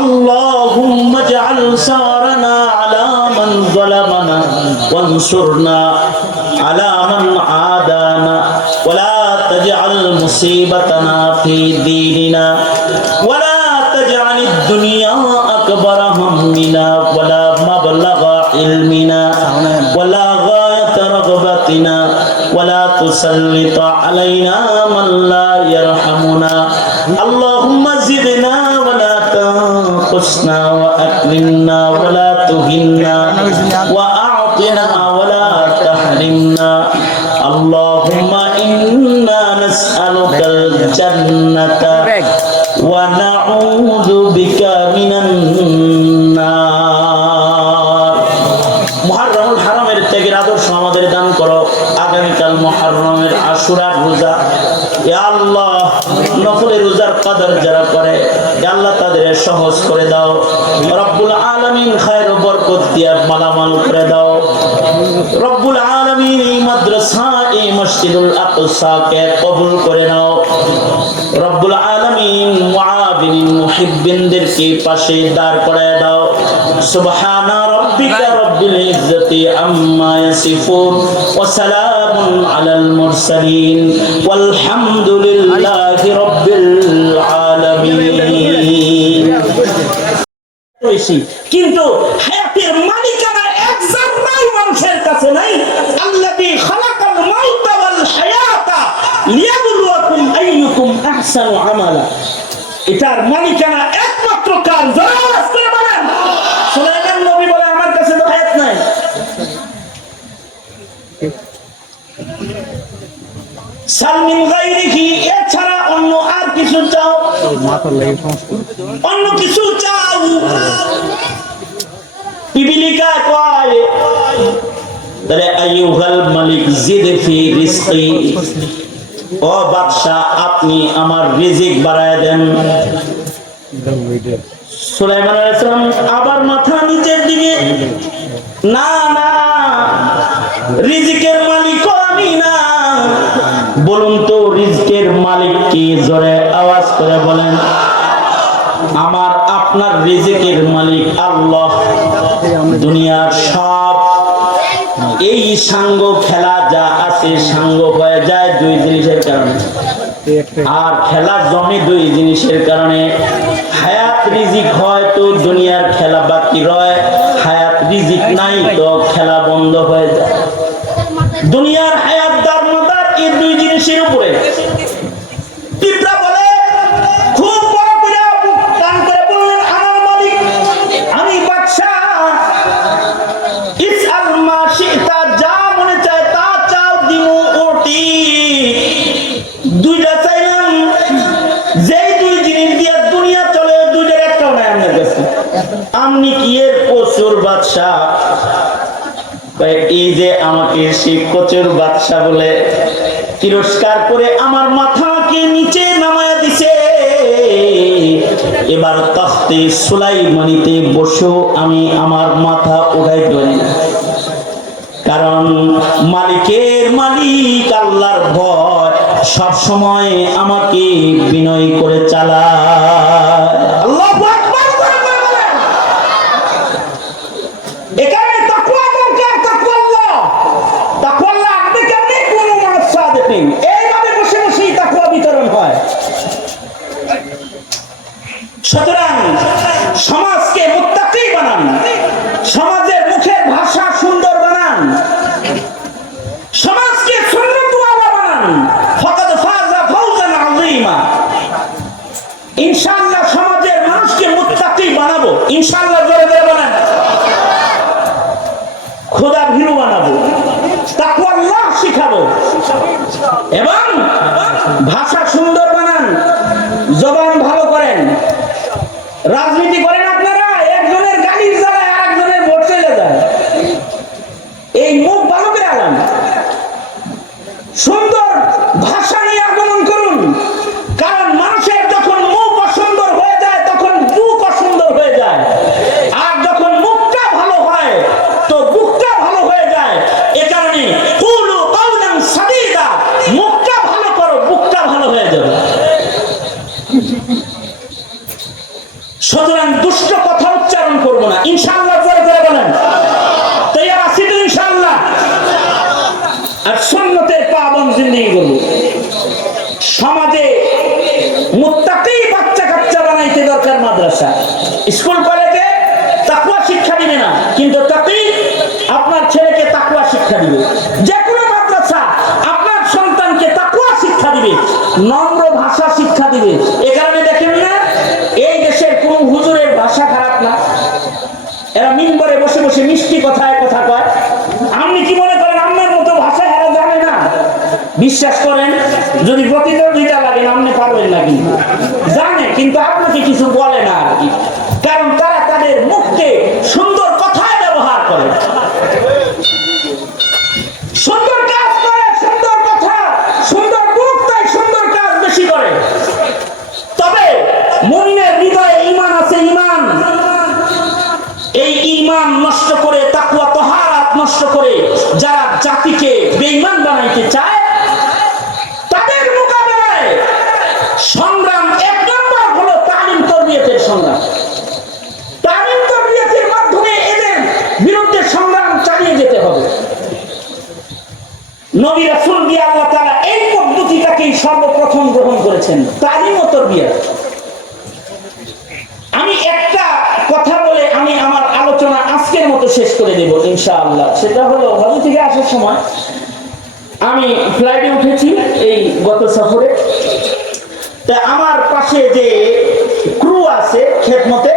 اللهم اجعل ثارنا على من ظلمنا وانصرنا على من عادانا ولا تجعل مصيبتنا في ديننا ولا تجعل الدنيا أكبر همنا ولا مبلغ علمنا ولا غاية رغبتنا ولا تسلط علينا من لا يرحمنا اللهم زدنا ولا تنقصنا وأكرمنا ولا تهنا وأعطنا ولا تحرمنا اللهم إنا نسألك الجنة ونعوذ بك من النار মুহররমুল হারামের ত্যাগের আদর্শ আমাদের দান করো আগামীকাল মুহররমের আশুরার রোজা ইয়া আল্লাহ নফলের রোজার কদর যারা করে ইয়া আল্লাহ তাদের সহজ করে দাও রব্বুল আলামিন খায়ের ও বরকত দিয়ে মালামাল করে দাও রব্বুল আলামিন এই মাদ্রাসা এই মসজিদুল আকসাকে কবুল করে নাও রব্বুল আলামিন মুআবিন মুহিব্বিনদেরকে পাশে দাঁড় করায় দাও সুবহানা রাব্বিকা রব্বিল ইজ্জতি আম্মা ইয়াসিফুন ওয়া সালামুন আলাল মুরসালিন ওয়ালহামদুলিল্লাহি রাব্বিল আলামিন কিন্তু হায়াতের মালিকানা এক জাররাই মানুষের কাছে নাই আল্লাযী খালাকাল মাউতা ওয়াল হায়াতা লিয়াবলুয়াকুম আইয়ুকুম আহসানু আমালা এটার মালিকানা একমাত্র কার যারা আওয়াজ করে বলেন সুলাইমান নবী বলে আমার কাছে তো হায়াত নাই সালমিন গায়রিহি এছাড়া অন্য আর কিছু চাও অন্য কিছু চাও বিবিলিকা কয় তারে আইয়ুহাল মালিক জিদ ফি রিজকি ও বাদশা আপনি আমার রিজিক বাড়ায় দেন সুলাইমান আলাইহিস সালাম আবার মাথা নিচের দিকে না না রিজিকের মালিক আমি না বলুন তো রিজিকের মালিক কি জোরে আওয়াজ করে বলেন আমার আপনার রিজিকের মালিক আল্লাহ দুনিয়ার সব এই সাঙ্গ খেলা যা আছে সাঙ্গ হয়ে যায় দুই জিনিসের কারণে আর খেলা জমে দুই জিনিসের কারণে হায়াত রিজিক হয় তো দুনিয়ার খেলা বাকি রয় হায়াত রিজিক নাই তো খেলা বন্ধ হয়ে যায় দুনিয়ার হায়াত দারমদার এই দুই জিনিসের উপরে পিঁপড়া বলে খুব বড় করে টান করে বললেন আমার মালিক আমি বাদশা ইসআল মা শিতা যা মনে চায় তা চাও দিমু ওটি দুইটা চাইলাম যেই দুই জিনিস দিয়ে দুনিয়া চলে দুইটার একটাও নাই আমার কাছে আপনি কি এর প্রচুর বাদশা এই যে আমাকে সেই কচুর বাদশা বলে তিরস্কার করে আমার মাথাকে নিচে নামায়া দিছে এবার তখতে সুলাইমানিতে বসেও আমি আমার মাথা উঠাই ধরি কারণ মালিকের মালিক আল্লাহর ভয় সব সময় আমাকে বিনয় করে চালায় আল্লাহু আকবার এখানে তাকওয়া দরকার তাকওয়া লাগবে কেমনে কোন মানুষ সাদেকিন এইভাবে বসে বসে তাকওয়া বিতরণ হয় সুতরাং সমাজকে মুত্তাকি বানান সমাজের মুখের ভাষা সুন্দর বানান সমাজকে সুন্নতওয়ালা বানান ফাকাদ ফাযা ফাওজান আযীমা ইনশাআল্লাহ সমাজের মানুষকে মুত্তাকি বানাবো ইনশাআল্লাহ জোরে জোরে বানান খোদা ভীরু বানাবো তাকওয়াল্লাহ শিখাবো এবং ভাষা সুন্দর বানান জবান ভালো করেন রাজনীতি করেন আপনারা একজনের গালির জ্বালায় আরেকজনের ভোট চলে যায় এই মুখ ভালো করে আলান সুন্দর ভাষা নিয়ে আগমন করুন কারণ মানুষের যখন মুখ অসুন্দর হয়ে যায় তখন বুক অসুন্দর হয়ে যায় আর যখন মুখটা ভালো হয় তো বুকটা ভালো হয়ে যায় এ কারণে কুলু কাওলান সাদীদা মুখটা ভালো করো বুকটা ভালো হয়ে যাবে সুতরাং দুষ্ট কথা উচ্চারণ করবো না, ইনশাআল্লাহ। জোরে করে বলেন তৈয়ার আছি তো ইনশাআল্লাহ। আর সুন্নতের পাবন্দ জিন্দেগি করব। সমাজে মুত্তাকি বাচ্চা কাচ্চা বানাইতে দরকার মাদ্রাসা, স্কুল কলেজে তাকওয়া শিক্ষা দিবে না, কিন্তু তাকি আপনার ছেলেকে তাকওয়া শিক্ষা দিবে। যে কোনো মাদ্রাসা আপনার সন্তানকে তাকওয়া শিক্ষা দিবে, নম্র ভাষা শিক্ষা দিবে। এ কারণে দেখেন না এই দেশের কোন হুজুরের ভাষা খারাপ না, এরা মিম্বরে বসে বসে মিষ্টি কথায় কথা কয়। আপনি কি মনে করেন আপনার মতো ভাষা এরা জানে না? বিশ্বাস করেন, যদি প্রতিদ্বন্দ্বিতা লাগে আপনি পারবেন না, কিন্তু জানে, কিন্তু আপনাকে কিছু বলে না আর কি। কারণ তারা তাদের মুখকে সুন্দর কথায় ব্যবহার করে, সুন্দর কাজ করে, সুন্দর কথা, সুন্দর মুখ, তাই সুন্দর কাজ বেশি করে। তবে মুমিনের হৃদয়ে ঈমান আছে, ঈমান। এই ঈমান নষ্ট করে, তাকওয়া তাহারাত নষ্ট করে যারা জাতিকে বেঈমান বানাইতে চায়, তাদের মোকাবেলায় সংগ্রাম এক নম্বর হলো তালিম তারবিয়াতের সংগ্রাম। তালিম তারবিয়াতের মাধ্যমে এদের বিরুদ্ধে সংগ্রাম চালিয়ে যেতে হবে। নবী রাসূল দিয়ে আল্লাহ তাআলা এই পদ্ধতিটাকেই সর্বপ্রথম গ্রহণ করেছেন, তালিম ও তারবিয়াত। আমি একটা কথা বলে আমি আমার আলোচনা আজকের মতো শেষ করে দেব ইনশাআল্লাহ। সেটা হলো, হজ থেকে আসার সময় আমি ফ্লাইটে উঠেছি এই গত সফরে। তা আমার পাশে যে ক্রু আছে খেদমতে,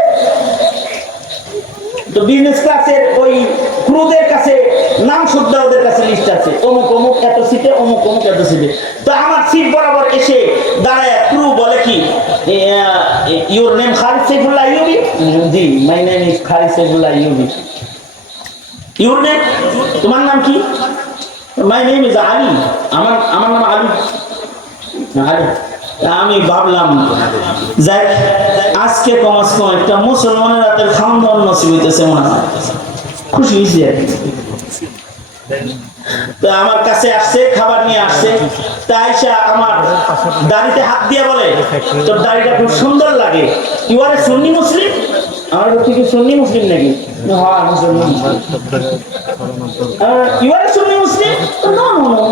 তো বিজনেস ক্লাসের ওই ক্রুদের কাছে নাম শুদ্ধ, ওদের কাছে লিস্ট আছে, অমুক অমুক এত সিটে, অমুক অমুক এত সিটে। তো আমার সিট বরাবর এসে দাঁড়ায় ক্রু বলে কি, your name Khalid Saifullah Ayubi? G, my name is Khalid Saifullah Ayubi. Your name, তোমার নাম কি? মাই নেম ইজ আলী, আমার নাম আলী। আলী। আমি ভাবলাম যাই আজকে কমাস কম একটা মুসলমানের হাতের খাওয়ান দাওয়ান নসিব হইতেছে, মনে হয় খুশি হয়েছি আর কি। তো আমার কাছে আসছে, খাবার নিয়ে আসছে, তাই আমার দাড়িতে হাত দিয়ে বলে, তোর দাড়িটা খুব সুন্দর লাগে, ইউ আর এ সুন্নি মুসলিম? আমার ঠিক সুন্নি মুসলিম নাকি? হ্যাঁ মুসলমান। You are a Sunni Muslim? No no no,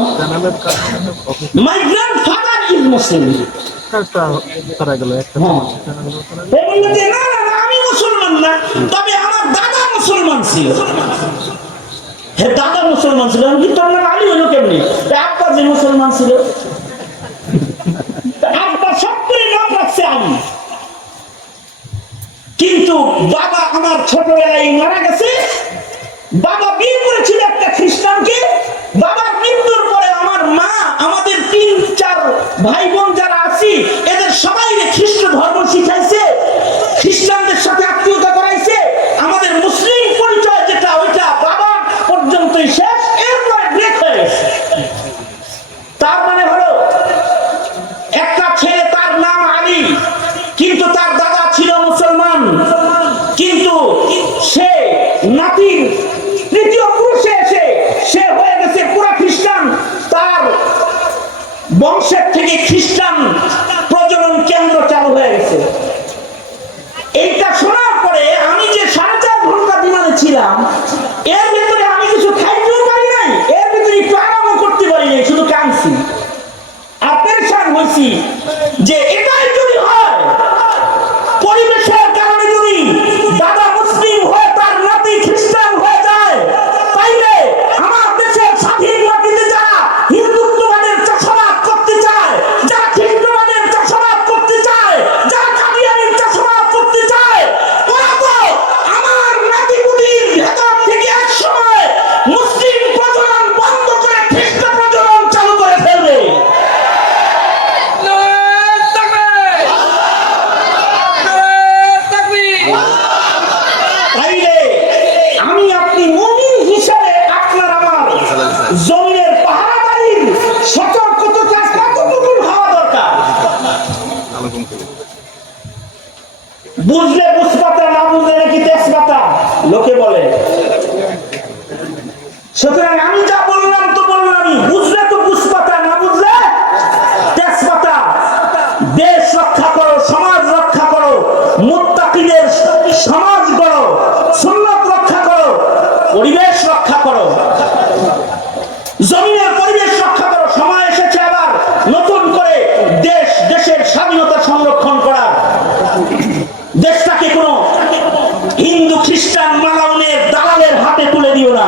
my grandfather is Muslim. আমি মুসলমান না, তবে আমার দাদা মুসলমান ছিল। হ্যাঁ, দাদা মুসলমান ছিল, কিন্তু আমার আলী হইল কেমনি? আব্বা যে মুসলমান ছিল, আব্বা সব করে নাম রাখছে আলী, কিন্তু বাবা আমার ছোটবেলায় মারা গেছে। বাবা বিয়ে করেছিল একটা খ্রিস্টানকে। বাবার মৃত্যুর পরে আমার মা আমাদের 3-4 ভাই বোন যারা আছি এদের সবাই খ্রিস্ট ধর্ম শিখাইছে, খ্রিস্টানদের সাথে আত্মীয়তা করাইছে। আমাদের মুসলিম পরিচয় যেটা, ওইটা বাবা পর্যন্তই শেষ, এরপরে ব্রেক হয়ে গেছে। তার মানে হলো একটা ছেলে, তার নাম আলী, কিন্তু তার দাদা ছিল মুসলমান, কিন্তু সে নাতির তৃতীয় পুরুষে এসে সে হয়ে গেছে পুরা খ্রিস্টান। তার বংশের থেকে খ্রিস্টান প্রজনন কেন্দ্র চালু হয়ে গেছে। এইটা শোনার পরে আমি যে 4.5 ঘন্টা বিমানে ছিলাম, এর ভিতরে আমি কিছু খাইতেও পারি নাই, এর ভিতরে একটু আরামও করতে পারি নাই, শুধু কাঁদছি আর পেরেশান হয়েছি যে এটাই যদি হয়, পরিবেশের কারণে যদি দাদা মুসলিম হয়ে তার নাতি খ্রিস্টান হয়ে যায়, তাইলে আমার দেশের স্বাধীন মাটিতে যারা হিন্দুত্ববাদের চাষাবাদ করতে চায়, যারা খ্রিস্টবাদের চাষাবাদ করতে চায়, যারা কাদিয়ানির চাষাবাদ করতে চায়, ওরা তো আমার নাতিপুতির ভেতর থেকে এক সময় মুসলিম প্রজনন বন্ধ করে খ্রিস্ট প্রজনন চালু করে ফেলবে। আমি আপনি মুমিন হিসেবে আপনার আমার জমিনের পাহারাদারির সতর্কতা কতটুকু হওয়া দরকার? বুঝলে বুঝপাতা, না বুঝলে নাকি তেজপাতা লোকে বলে। সুতরাং আমি যা বললাম তো বললামই, বুঝলে তো বুঝপাতা, না বুঝলে তেজপাতা। দেশ রক্ষা করো, সমাজ রক্ষা করো, মুত্তাকিদের দেশটাকে কোনো হিন্দু খ্রিস্টান মালাউনের দালালের হাতে তুলে দিও না।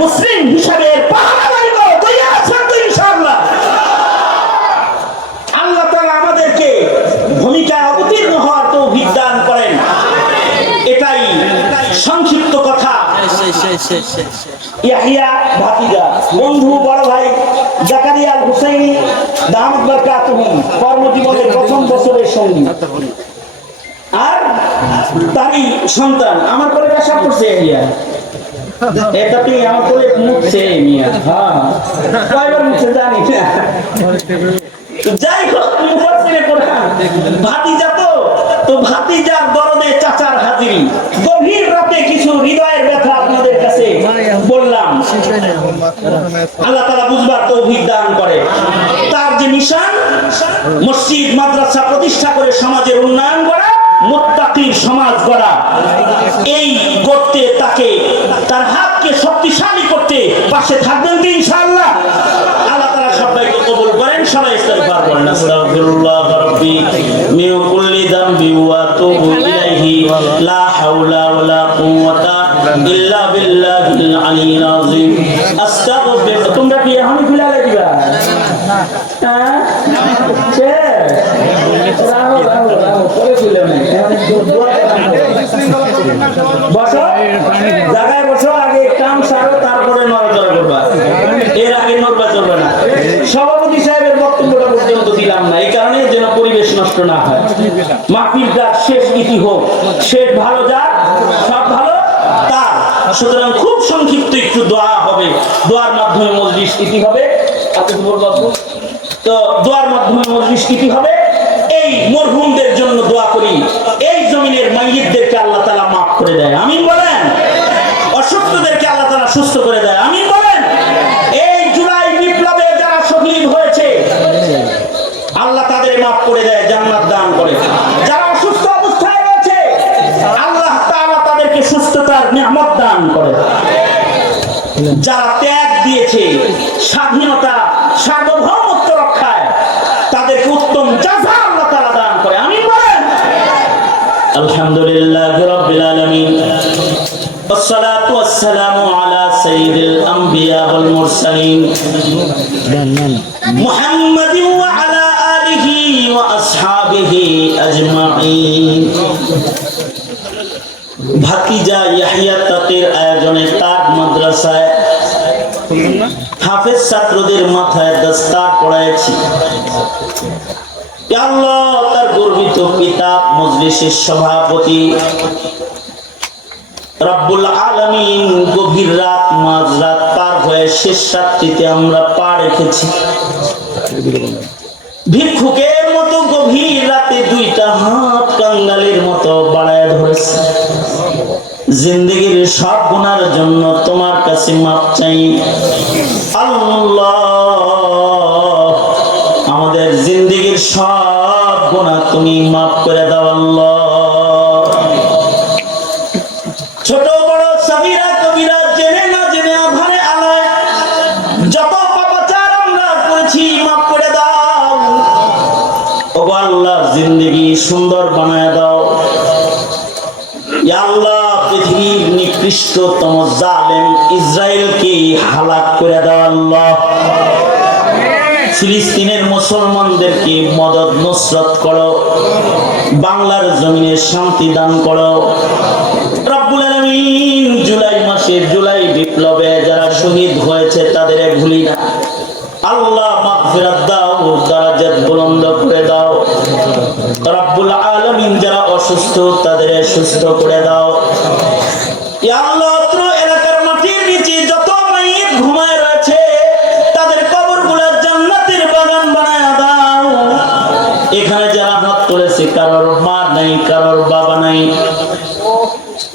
মুসলিম হিসাবে পাহারাদারি করো, তৈরি আছেন তো ইনশাআল্লাহ। আল্লাহ তাআলা আমাদেরকে ভূমিকায় অবতীর্ণ হওয়ার তৌফিক দান করেন। এটাই সংক্ষিপ্ত কথা। ইয়াহিয়া ভাতিজা, বন্ধু, বড় ভাই জাকারিয়া আল হুসাইনি দামাত বারাকাতুহুম কর্মজীবনের প্রথম বছরের সঙ্গী, আর তারই সন্তান আমার কোলে আশা করছে। ইয়াহিয়া এটাতে আমার কোলে মুখছে মিয়া, হ্যাঁ কয়বার মুখছে জানি না। যাই হোক, মুফাসসিরে কোরআন ভাতিজা তো ভাতিজার দরদে চাচার হাজিরি। গভীর রাতে কিছু হৃদয়ের ব্যথা আপনাদের কাছে বললাম, আল্লাহ তাআলা বুঝবার তৌফিক দান করে। তার যে মিশন, মসজিদ মাদ্রাসা প্রতিষ্ঠা করে সমাজের উন্নয়ন করা, মুত্তাকির সমাজ গড়া, এই করতে তাকে তার হাতকে শক্তিশালী করতে পাশে থাকবেন কি ইনশাআল্লাহ? আল্লাহ তাআলা সবাইকে কবুল করেন। সবাই ইস্তিগফার করেন। আস্তাগফিরুল্লাহ রাব্বি মিন কুল্লি যামবি ওয়া আতুবু ইলাইহি লা হাওলা ওয়া লা কুওয়াতা ইল্লা বিল্লাহিল আলিয়্যিল আযীম। আস্তাগফির। তোমরা কি এখনই খুলে দিবা? হ্যাঁ পরে খুলে নেই, বসো জায়গায় বসো, আগে কাম সারো, তারপরে নড়াচড়া করবা, এর আগে নড়বা চলবে না। সভাপতি সাহেবের বক্তব্যটা পর্যন্ত দিলাম না, এই কারণে যেন পরিবেশ নষ্ট না হয়। মাহফিলটা শেষ ইতি হোক, শেষ ভালো যাক, সব ভালো তার। সুতরাং খুব সংক্ষিপ্ত একটু দোয়া হবে, দোয়ার মাধ্যমে মজলিস ইতি হবে। তো দোয়ার মাধ্যমে মজলিস ইতি হবে। এই মরহুমদের জন্য দোয়া করি, এই জমিনের মাইয়িতদেরকে আল্লাহ তাআলা মাফ করে দেয়, আমিন বলেন। অসুস্থদেরকে আল্লাহ তাআলা সুস্থ করে দেয়, আমিন বলেন। এই জুলাই বিপ্লবে যারা শহীদ হয়েছে আল্লাহ তাদের মাফ করে দেয়, জান্নাত দান করে। যারা অসুস্থ অবস্থায় রয়েছে আল্লাহ তাআলা তাদেরকে সুস্থতার নিয়ামত দান করে। যারা ত্যাগ দিয়েছে স্বাধীনতা সার্বভৌমত্ব রক্ষায়, তাদেরকে উত্তম জাযা আল্লাহ তাআলা দান করে, আমিন বলেন। আলহামদুলিল্লাহি রাব্বিল আলামিন, والصلاة والسلام على سيد الأنبياء والمرسلين محمد وعلى آله وأصحابه أجمعين। ভাতিজা ইয়াহিয়া তাকির আয়োজনে তার মাদ্রাসায় হাফেজ ছাত্রদের মাথায় দস্তার পড়াইছি। আল্লাহ তার গর্বিত পিতা মজলিসের সভাপতি রব্বুল আলামিন গভীর রাত মাঝরাত পার হয়ে শেষ রাত্রিতে আমরা পা রেখেছি। ভিক্ষুকের মতো গভীর রাতে দুইটা হাত কাঙ্গালের মতো বাড়ায় ধরেছে। জিন্দেগির সব গুনার জন্য তোমার কাছে মাপ চাই আল্লাহ। আমাদের জিন্দেগির সব গুনাহ তুমি মাফ করে দাও আল্লাহ। ছোট বড় সাগীরা কবিরা, জেনে না জেনে, আধারে আলোয় যত পাপাচার আমরা করেছি মাফ করে দাও। ওগো আল্লাহ, জিন্দেগি সুন্দর বানায় দাও ইয়া আল্লাহ। পৃথিবীর নিকৃষ্টতম জালেম ইসরায়েলকে হালাক করে দাও আল্লাহ। ফিলিস্তিনের মুসলমানদেরকে মদদ নসরত করো, বাংলার জমিনে শান্তি দান করো রব্বুল আলামিন। জুলাই মাসে জুলাই বিপ্লবে যারা শহীদ হয়েছে তাদের ভুলি না আল্লাহ। মাগফিরাত দাও, দারাজাত বুলন্দ করে দাও রব্বুল আলামিন। যারা অসুস্থ তাদের সুস্থ করে দাও ইয়া আল্লাহ। এলাকার মাটির নিচে যত মাইয়িত ঘুমায় রয়েছে তাদের কবরগুলো জান্নাতের বাগান বানায় দাও। এখানে যারা হাত তুলেছে কারোর মা নাই, কারোর বাবা নাই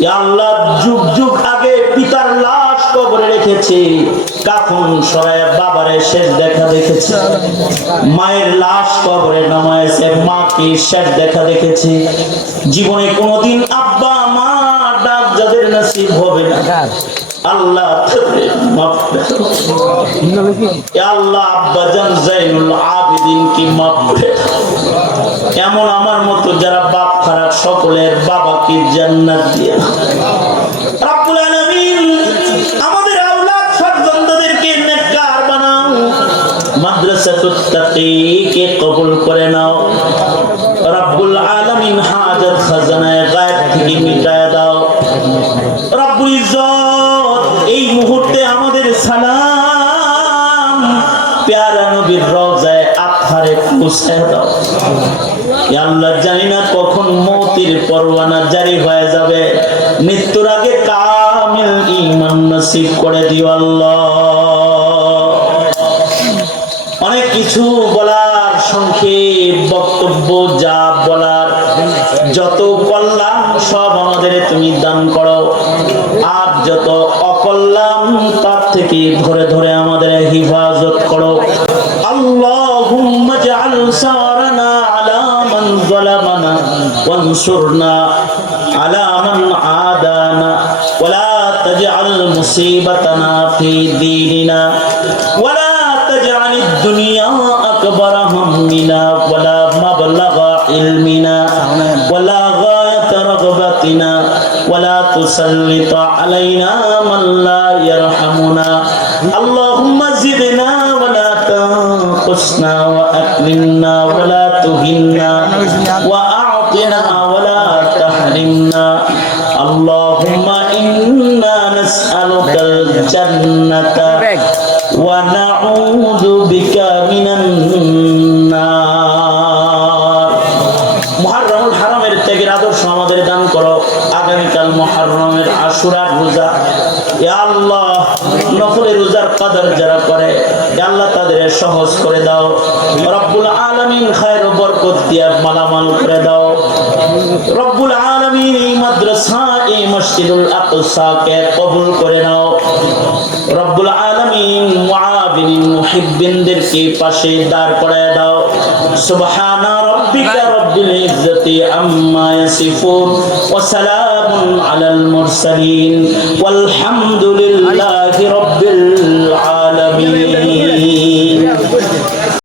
ইয়া আল্লাহ। যুগ যুগ আগে পিতার লাশ কবরে রেখেছে, কাফন সরায় বাবারে শেষ দেখা দেখেছে। মায়ের লাশ কবরে নামায়েছে, মাকে শেষ দেখা দেখেছে। জীবনে কোনোদিন আব্বা মা ডাক যাদের নসিব হবে না আল্লাহ মাফ করো ইয়া আল্লাহ। আব্বা জান জাইনুল আবেদিন কি মাফ করো এমন আমার মতো যারা বাপ খারাপ সকলের বাবাকে জান্নাত দিয়ে রব্বুল আলামিন আমাদের আওলাদ সন্তানদেরকে নেককার বানাও, মাদ্রাসাতুত তাকিকে কবুল করে নাও রব্বুল আলামিন। হাজাত খাজানায়ে গায়ব থেকে মিটায় দাও রব্বুল ইজ্জত। এই মুহূর্তে আমাদের সালাম প্যারা নবীর রওজায়ে আতহারে পৌঁছে দাও। ইয়া আল্লাহ, জানি না কখন মৌতের পরওয়ানা জারি হয়ে যাবে, মৃত্যুর আগে কামিল ঈমান নসিব করে দিও আল্লাহ। অনেক কিছু বলার, সংক্ষেপ বক্তব্য যা বলার, যত কল্যাণ সব আমাদের তুমি দান করো, আর যত অকল্যাণ তার থেকে ধরে ধরে আমাদের হিফাজত করো। আল্লাহুম্মা জাআল সারানা আলা মান যালামানা ওয়ানসুরনা আলা মান আদানা ওয়ালা তাজআল মুসিবাতানা ফি দীনিনা ওয়ালা تجعل الدنيا أكبر همنا ولا مبلغ علمنا ولا غاية رغبتنا ولا تسلط علينا من لا يرحمنا. اللهم زدنا ولا تنقصنا وأكرمنا ولا تهنا وأعطنا ولا تحرمنا. اللهم إنا نسألك الجنة ونعوذ بك من النار. মুহররমুল হারামের ত্যাগের আদর্শ আমাদের দান করো। আগামীকাল মুহররমের আশুরার রোজা, ইয়া আল্লাহ নফলের রোজার কদর যারা করে ইয়া আল্লাহ তাদের সহজ করে দাও রব্বুল আলামিন। খায়ের ও বরকত দিয়ে মালামাল করে দাও রব্বুল আলামিন। এই মাদ্রাসা, এই মসজিদুল আকসাকে কবুল করে নাও রব্বুল আলামিন। মুআবিনিন মুহিব্বিনদেরকে পাশে দাঁড় করায় দাও। সুবহানা রাব্বিকা রাব্বিল ইজ্জাতি আম্মা ইয়াসিফুন ওয়া সালামুন আলাল মুরসালিন ওয়াল হামদুলিল্লাহি রাব্বিল